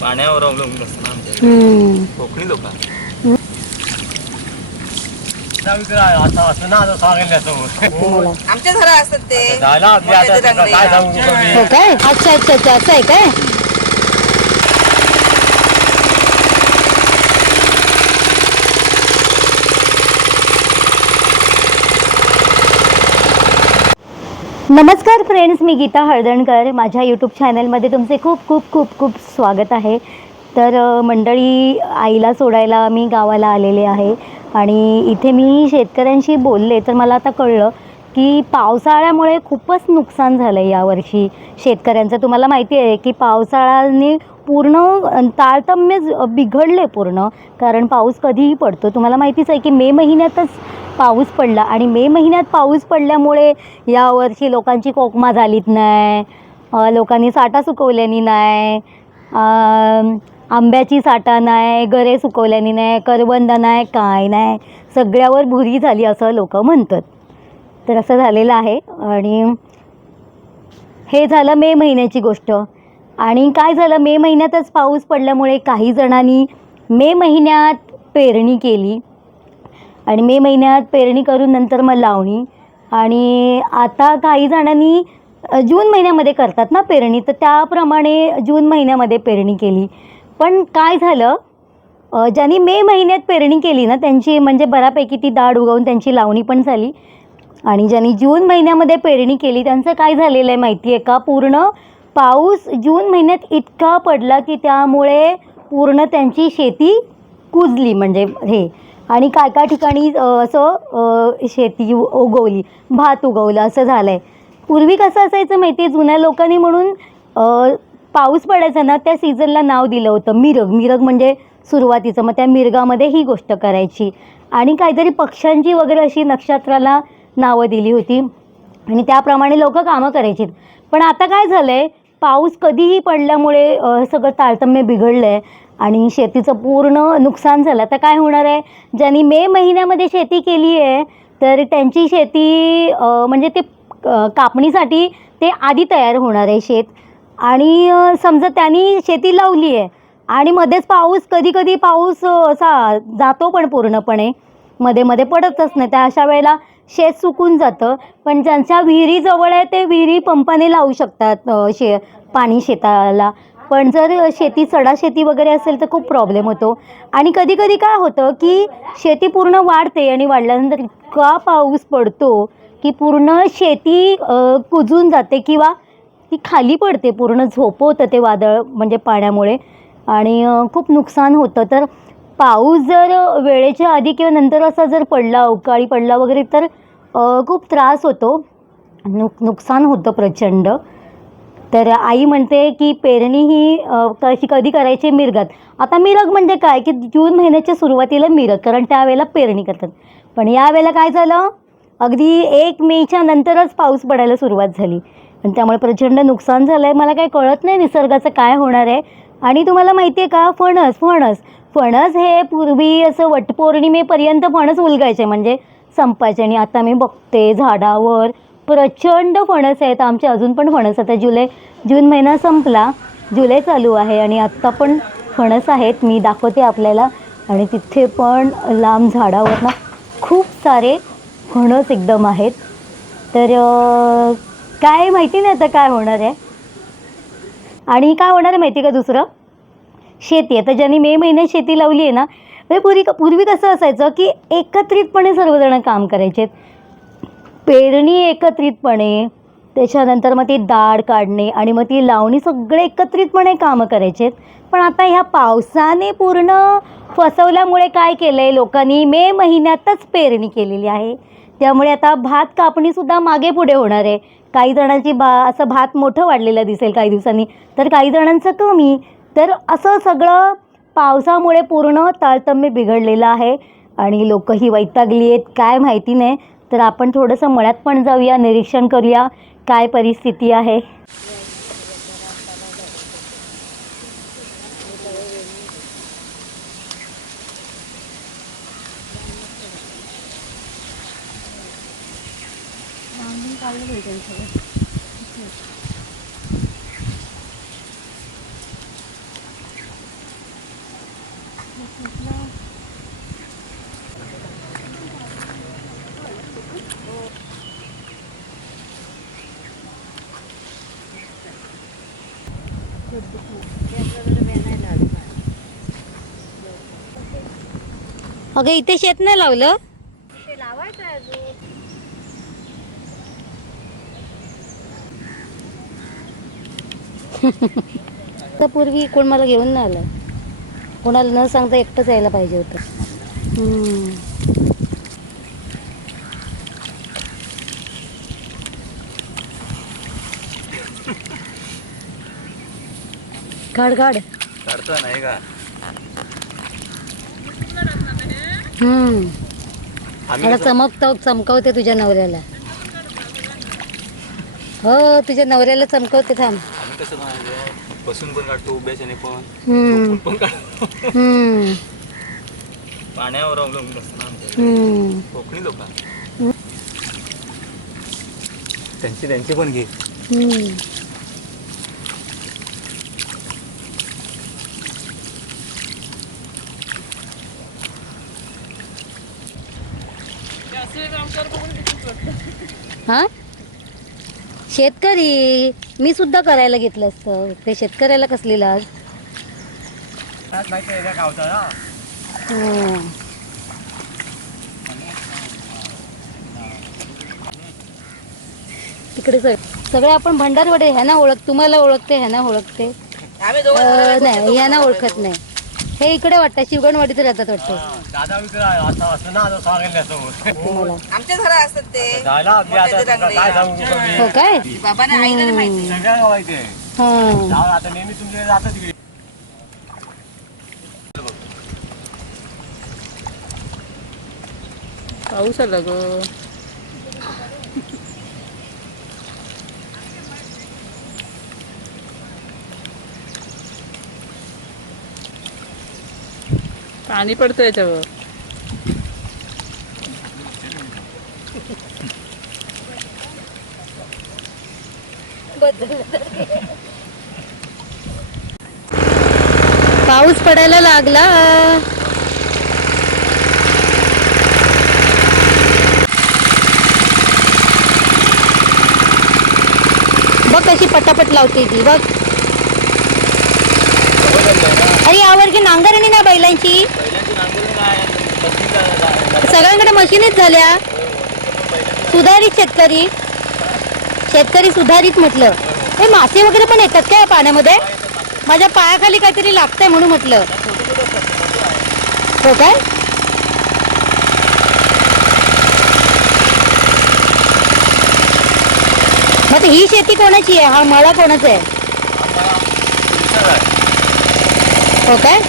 पाण्यावर अवलंबून असतं आमच्या कोकणी लोक आता असं ना आता सांगितलं आमच्या घरात असतात ते? हो काय? अच्छा अच्छा अच्छा असं आहे काय? नमस्कार फ्रेंड्स मी गीता हळदणकर. माझ्या यूट्यूब चॅनलमध्ये तुमचे खूप खूप खूप खूप स्वागत आहे. तर मंडळी आईला सोडायला मी गावाला आलेले आहे. आणि इथे मी शेतकऱ्यांशी बोलले तर मला आता कळलं की पावसाळ्यामुळे खूपच नुकसान झालं आहे यावर्षी शेतकऱ्यांचं. तुम्हाला माहिती आहे की पावसाळ्याने पूर्ण तारतम्य बिघडले पूर्ण कारण पाऊस कधीही पडतो. तुम्हाला माहितीच आहे की मे महिन्यातच पाऊस पडला आणि मे महिन्यात पाऊस पडल्यामुळे यावर्षी लोकांची कोकमा झालीच नाही लोकांनी साठा सुकवल्यानी नाही आंब्याची साठा नाही गरे सुकवल्यानी नाही करवंद नाही काय नाही. सगळ्यावर भुरी झाली असं लोक म्हणतात. तर असं झालेलं आहे. आणि हे झालं मे महिन्याची गोष्ट. आणि काय झालं? मे महिन्यातच पाऊस पडल्यामुळे काही जणांनी मे महिन्यात पेरणी केली. आणि मे महिन्यात पेरणी करून नंतर मग लावणी. आणि आता काही जणांनी जून महिन्यामध्ये करतात ना पेरणी. तर त्याप्रमाणे जून महिन्यामध्ये पेरणी केली. पण काय झालं? ज्यांनी मे महिन्यात पेरणी केली ना त्यांची म्हणजे बऱ्यापैकी ती दाढ उगवून त्यांची लावणी पण झाली. आणि ज्यांनी जून महिन्यामध्ये पेरणी केली त्यांचं काय झालेलं आहे माहिती आहे का? पूर्ण पाऊस जून महिन्यात इतका पडला की त्यामुळे पूर्ण त्यांची शेती कुजली म्हणजे हे. आणि काय काय ठिकाणी असं शेती उगवली भात उगवलं असं झालं आहे पूर्वी कसं असायचं माहिती आहे? जुन्या लोकांनी म्हणून पाऊस पडायचा ना त्या सीझनला नाव दिलं होतं मिरग. मिरग म्हणजे सुरुवातीचं मग त्या मिरगामध्ये ही गोष्ट करायची. आणि काहीतरी पक्ष्यांची वगैरे अशी नक्षत्राला नावं दिली होती. आणि त्याप्रमाणे लोक कामं करायची पण आता काय झालं आहे पाऊस कधीही पडल्यामुळे सगळं तारतम्य बिघडलं आहे आणि शेतीचं पूर्ण नुकसान झालं. तर काय होणार आहे? ज्यांनी मे महिन्यामध्ये शेती केली आहे तर त्यांची शेती म्हणजे ते कापणीसाठी ते आधी तयार होणार आहे शेत. आणि समजा त्यांनी शेती लावली आहे आणि मध्येच पाऊस कधी कधी पाऊस असा जातो पण पूर्णपणे. मध्ये मध्ये पडतच नाही. त्या अशा वेळेला शेत सुकून जातं. पण ज्यांच्या विहिरी जवळ आहे ते विहिरी पंपाने लावू शकतात शे पाणी शेताला. पण जर शेती चढा शेती वगैरे असेल तर खूप प्रॉब्लेम होतो. आणि कधी कधी काय होतं की शेती पूर्ण वाढते आणि वाढल्यानंतर इतका पाऊस पडतो की पूर्ण शेती कुजून जाते किंवा ती खाली पडते पूर्ण झोपवतं ते वादळ म्हणजे पाण्यामुळे. आणि खूप नुकसान होतं. तर पाऊस जर वेळेच्या आधी किंवा नंतर असा जर पडला अवकाळी पडला वगैरे तर खूप त्रास होतो. नुक नुकसान होतं प्रचंड. तर आई म्हणते की पेरणी ही कशी कधी करायची मिरगात. आता मिरग म्हणजे काय? की जून महिन्याच्या सुरुवातीला मिरग कारण त्यावेळेला पेरणी करतात. पण यावेळेला काय झालं? अगदी एक मेच्या नंतरच पाऊस पडायला सुरुवात झाली. आणि त्यामुळे प्रचंड नुकसान झालं आहे मला काही कळत नाही निसर्गाचं काय होणार आहे. आणि तुम्हाला माहिती आहे का? फणस फणस. फणस हे पूर्वी असं वटपौर्णिमेपर्यंत फणस उलगायचे. म्हणजे संपायचे आणि आता मी बघते झाडावर प्रचंड फणस आहेत. आमचे अजून पण फणस आता जुलै जून महिना संपला. जुलै चालू आहे आणि आत्ता पण फणस आहेत. मी दाखवते आपल्याला. आणि तिथे पण लांब झाडावर ना खूप सारे फणस एकदम आहेत. तर काय माहिती नाही आता काय होणार आहे. आणि काय होणार आहे माहिती आहे का दुसरं? शेती आता ज्यांनी मे महिन्यात शेती लावली आहे ना म्हणजे पूर्वी पूर्वी कसं असायचं की एकत्रितपणे सर्वजण काम करायचे. पेरणी एकत्रितपणे त्याच्यानंतर मग ती दाढ काढणे आणि मग ती लावणी सगळे एकत्रितपणे कामं करायचे. पण आता ह्या पावसाने पूर्ण फसवल्यामुळे काय केलं आहे लोकांनी? मे महिन्यातच पेरणी केलेली आहे. त्यामुळे आता भात कापणीसुद्धा मागे पुढे होणार आहे. काही जणांची बा असं भात मोठं वाढलेलं दिसेल काही दिवसांनी. तर काही जणांचं कमी तर असं सगळं पावसामुळे पूर्ण तारतम्य बिघडलेलं आहे आणि लोक ही वैतागली आहेत. काय माहिती नाही. तर आपण थोडंसं मळ्यात पण जाऊया निरीक्षण करूया. काय परिस्थिती आहे? अगं इथे शेत नाही लावलं? आता पूर्वी कोण मला घेऊन नाही आलं. कोणाला न सांगता एकटंच यायला पाहिजे होतं. काढ काढ काढतो नाही का? हम्म. चमकतो चमकवते तुझ्या नवऱ्याला. हो तुझ्या नवऱ्याला चमकवते थांब. बसून पण काढतो उभ्याच्याने पण. पण काढतो. हम्म. पाण्यावर अवलंबून असतं ना आमच्या हम्म. कोकणी लोक त्यांची त्यांची पण घे. हम्म. हा? शेतकरी. मी सुद्धा करायला घेतलं असतं. ते शेतकऱ्याला कसली लाज? हम्म. तिकडे सग सगळे आपण भंडारवाडे ह्यांना ओळख तुम्हाला ओळखते ह्यांना ओळखते. अं, नाही ह्यांना ओळखत नाही. हे इकडे वाटतं शिवगणवाडीत राहतात वाटतं. दादा विकला असं असं ना असं सांगितलं समोर. तुम्हाला आमच्या घरात असतात ते. झाला मी आता तुला काय सांगू हो काय? बाबा ना आईला नाही माहिती. सगळ्यांना माहिती आहे. हा. जाऊ आता नेहमी तुमच्या जातं तिकडे पाऊस आला ग. पाणी पडतं याच्यावर पाऊस पडायला लागला. बघ कशी पटापट लावते ती बघ. अरे यावरची नांगरणी ना बैलांची? सगळ्यांकडे मशीनच झाल्या. सुधारित शेतकरी. शेतकरी सुधारित म्हटलं. हे मासे वगैरे पण येतात काय पाण्यामध्ये? माझ्या पायाखाली काहीतरी लागतंय म्हणून म्हटलं. हो काय? मग ही शेती कोणाची आहे? हा मळा कोणाचा आहे? हो काय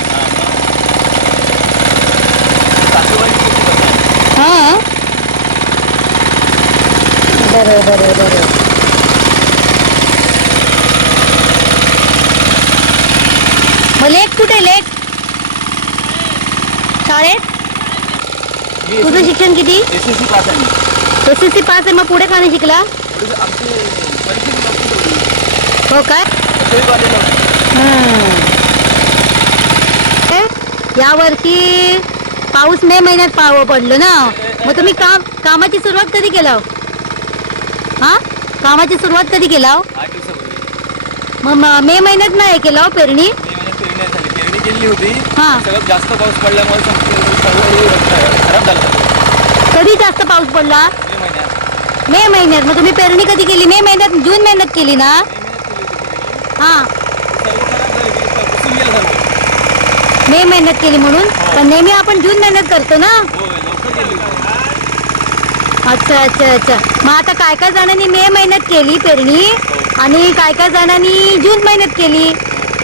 हा। बरं बरं बरं। मग लेक कुठे लेक। शाळेत तुझं शिक्षण किती एस एस सी पास आहे मी. एस एस सी पास आहे मग पुढे का नाही शिकला आमची परीक्षेची नोकरी होती. हो। काय तरी वालेलं होतं. हम्म. या वर्षी पाऊस मे महिन्यात पाव पडलं ना? मग तुम्ही काम कामाची सुरुवात कधी केला? हा? कामाची सुरुवात कधी केला? मग म- मे महिन्यात नाही केला हो पेरणी? पेरणी नाही झाली. पेरणी केली होती. हा. सगळं जास्त पाऊस पडल्यामुळे संपूर्ण सर्व खराब झालं सगळं. कधी जास्त पाऊस पडला? मे महिन्यात. मग तुम्ही पेरणी कधी केली? मे महिन्यात जून महिन्यात केली ना. हा सर्व खराब झाली गेली, पुसून गेलं सर्व मे महिन्यात केली म्हणून. पण नेहमी आपण जून महिन्यात करतो ना? हो. अच्छा अच्छा अच्छा. मग आता काय काय जणांनी मे महिन्यात केली पेरणी? आणि काय काय जणांनी जून महिन्यात केली?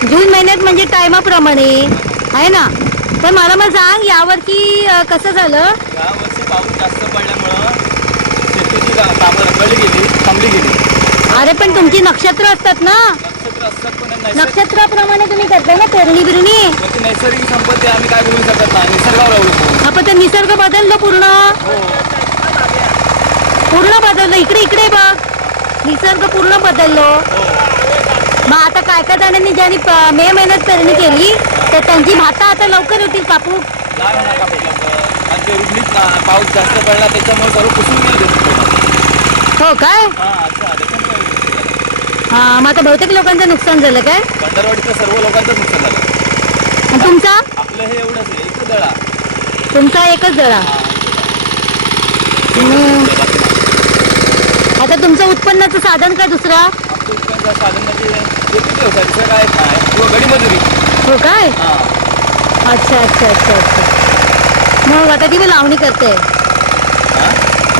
जून महिन्यात म्हणजे टायमाप्रमाणे. आहे ना? पण मला मग सांग यावरती कसं झालं? पाऊस जास्त पडल्यामुळं शेतीची का- कामं रखडली गेली थांबली गेली. अरे पण तुमची नक्षत्र असतात ना नक्षत्र असतात पण नैसर्गिक नक्षत्राप्रमाणे तुम्ही करता ना पेरणी बिरणी? ती नैसर्गिक संपत्ती आम्ही काय बोलू शकत नाही. निसर्गावर अवलंबून. आपण ते निसर्ग बदललं पूर्ण. हो. पूर्ण बदललं. इकडे इकडे बघ. निसर्ग पूर्ण बदललो. मग आता काय काय जणांनी ज्यांनी प- मे महिन्यात पेरणी केली तर त्यांची भाता आता लवकर होतील कापू होणार आणि ते ना पाऊस जास्त पडला त्याच्यामुळे सर्व पुसून गेलं ते पूर्ण. हो काय? हा नुकसान झालं. हा मग आता बहुतेक लोकांचं नुकसान झालं काय? भंडारवाडीचं सर्व लोकांचं नुकसान झालं. आणि तुमचा? आपलं हे एवढंच आहे एकच दळा तुमचा एकच जळा हा हम्म. आता तुमचं उत्पन्नाचं साधन काय दुसरं? आमचं उत्पन्न साधन म्हणजे शेतीच व्यवसाय दुसरं काय नाही. किंवा गडी मजुरी. हो काय? हा. अच्छा अच्छा अच्छा अच्छा. मग आता ती मी लावणी करते.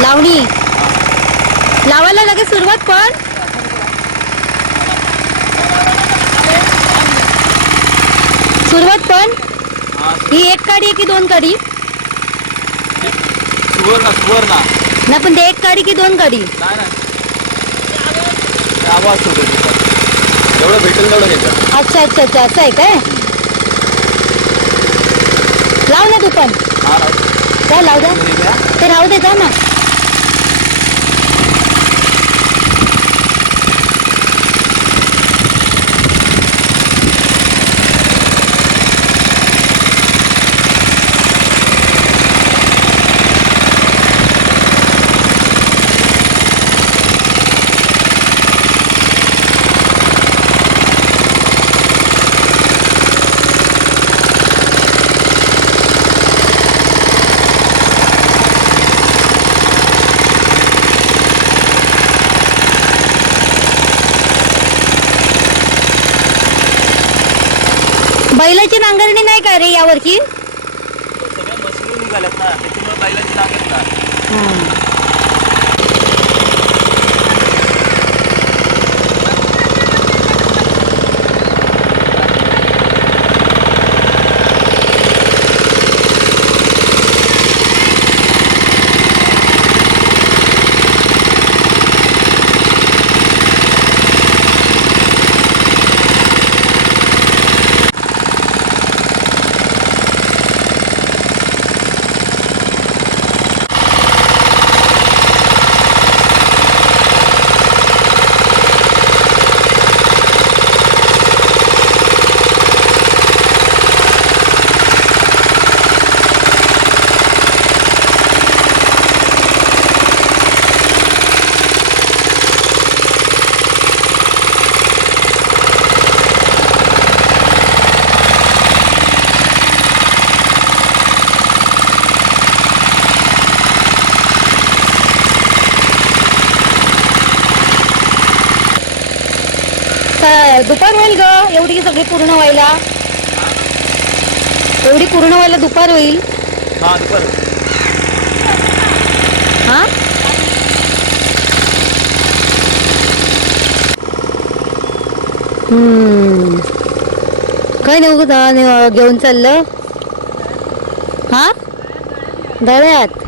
लावणी. लावायला लगेच सुरुवात पण? सुरुवात पण हा. एक काडी आहे की दोन काडी? सुवर्ण सुवर्ण. ना पण ते एक काडी की दोन काडी? नाही नाही. आवाज होतो जेवढं भेटेल तेवढं अच्छा अच्छा अच्छा. असं आहे काय? लाव ना तू पण हा राहू काय लाव द्या. ते राहू दे जा ना. बैलाची नांगरणी नाही काय रे यावरची? सगळ्या मशीन निघाल्यात ना त्याच्यामुळे बैलांची लागत ना स- दुपार होईल ग. एवढी सगळी पूर्ण व्हायला. एवढी पूर्ण व्हायला दुपार होईल. हा दुपार हा? हम्म. काय नाही घेऊन चाललं? हा? दळ्यात